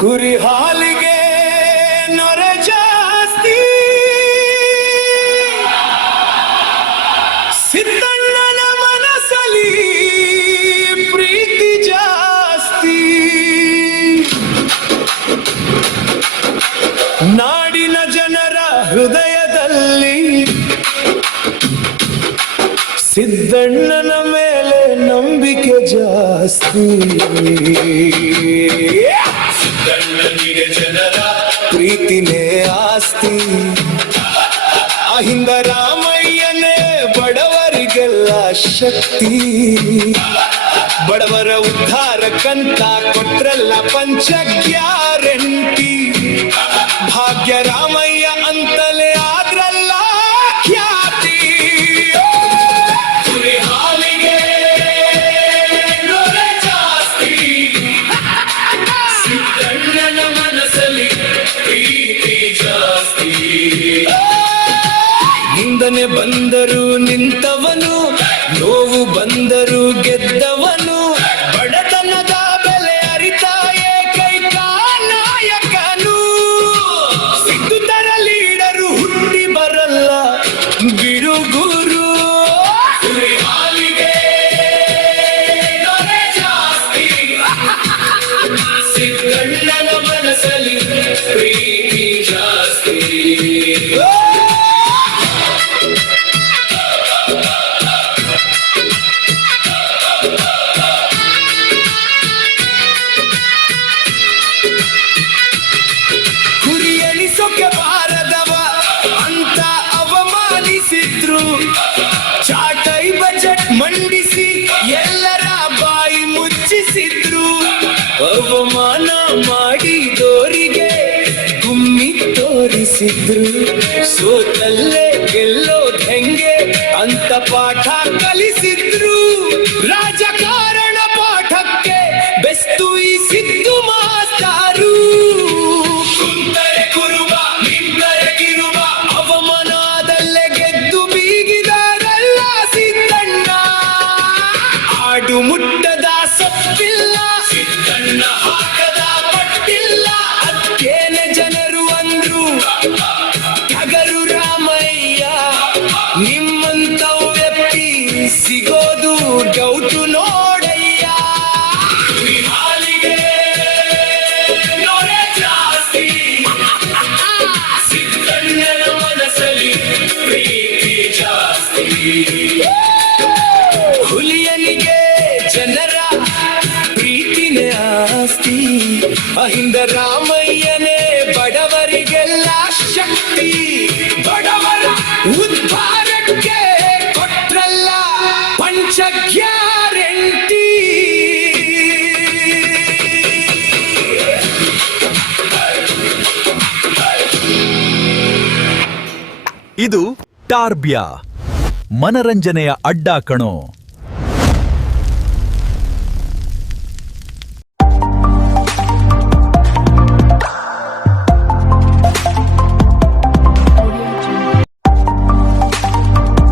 ಕುರಿ ಹಾಲಿಗೆ ನೊರೆ ಜಾಸ್ತಿ, ಸಿದ್ದಣ್ಣನ ಮನಸಲಿ ಪ್ರೀತಿ ಜಾಸ್ತಿ. ನಾಡಿನ ಜನರ ಹೃದಯದಲ್ಲಿ ಸಿದ್ದಣ್ಣನ ಮೇಲೆ ನಂಬಿಕೆ ಜಾಸ್ತಿ. ಸಿದ್ದಣ್ಣನಿಗೆ ಜನರ ಪ್ರೀತಿನೇ ಆಸ್ತಿ. ಅಹಿಂದ ರಾಮಯ್ಯನೇ ಬಡವರಿಗೆಲ್ಲ ಶಕ್ತಿ. ಬಡವರ ಉದ್ಧಾರಕ್ಕಂತ ಕೊಟ್ರಲ್ಲ ಪಂಚ ಗ್ಯಾರಂಟಿ. ಭಾಗ್ಯ ರಾಮಯ್ಯ ಅಂತಲೇ ಆದ್ರಲ್ಲ ಖ್ಯಾತಿ. ಕುರಿ ಹಾಲಿಗೆ ನೊರೆ ಜಾಸ್ತಿ, ಸಿದ್ದಣ್ಣನ ಮನಸ್ಸಲ್ಲಿ ಪ್ರೀತಿ ಜಾಸ್ತಿ. ನಿಂದನೆ ಬಂದರು ನಿಂತವನು, ನೋವು ಬಂದರು ಗೆದ್ದವನು. ಬಡತನದ ಬೆಲೆ ಅರಿತ ಏಕೈಕ ನಾಯಕನು. ಸಿದ್ದುತರ ಲೀಡರು ಹುಟ್ಟಿ ಬರಲ್ಲ ಬಿಡುಗುರು. ಕುರಿ ಹಾಲಿಗೆ ನೊರೆ ಜಾಸ್ತಿ, ಸಿದ್ದಣ್ಣನ ಮನಸ್ಸಲ್ಲಿ ಪ್ರೀತಿ ಜಾಸ್ತಿ. ಕುರಿಯಲಿಸೋಕೆ ಬಾರದವ ಅಂತ ಅವಮಾನಿಸಿದ್ರು. ಚಾಟೈ ಬಜೆಟ್ ಮಂಡಿಸಿ ಎಲ್ಲರ ಬಾಯಿ ಮುಚ್ಚಿಸಿದ್ರು. ಅವಮಾನ ಮಾಡಿದೋರಿಗೆ ಗುಮ್ಮಿ ತೋರಿಸಿದ್ರು. ಸೋತಲ್ಲೇ ಗೆಲ್ಲೋದ್ ಹೆಂಗೆ ಅಂತ ಪಾಠ ಕಲಿಸಿದ್ರು. ರಾಜಕಾರಣ ಪಾಠಕ್ಕೆ ಬೆಸ್ತು ಈ ಸಿದ್ದು ಮಾಸ್ತಾರು. ಕುಂತರೆ ಕುರುಬ ನಿಂತರೆ ಕಿರುಬ, ಅವಮಾನದಲ್ಲೇ ಗೆದ್ದು ಬೀಗಿದಾರಲ್ಲ ಸಿದ್ದಣ್ಣ. ಆಡು ಮುಟ್ಟದ ಸಪ್ಪಿಲ್ಲ, ಸಿದ್ದಣ್ಣ ಹಾಕದ ಪಟ್ಟಿಲ್ಲ. ಅದೇನೆ ಜನರು ಅಂದ್ರು ಟಗರು ರಾಮಯ್ಯ. ನಿಮ್ಮಂತವ ವ್ಯಕ್ತಿ ಸಿಗೋದು ಡೌಟು ನೋಡಯ್ಯ. ಕುರಿ ಹಾಲಿಗೆ ನೊರೆ ಜಾಸ್ತಿ, ಸಿದ್ದಣ್ಣನ ಮನಸ್ಸಲ್ಲಿ ಪ್ರೀತಿ ಜಾಸ್ತಿ. ಹುಲಿಯನಿಗೆ ಜನರ ಪ್ರೀತಿನೇ ಆಸ್ತಿ. ಅಹಿಂದ ರಾಮಯ್ಯನೇ ಬಡವರಿಗೆಲ್ಲ ಶಕ್ತಿ. ಬಡವರ ಉದ್ಧಾರಕ್ಕೆ ಕೊಟ್ರಲ್ಲ ಪಂಚ ಗ್ಯಾರಂಟಿ. ಇದು ಟಾರ್ಬಿಯಾ, ಮನರಂಜನೆಯ ಅಡ್ಡ ಕಣೋ.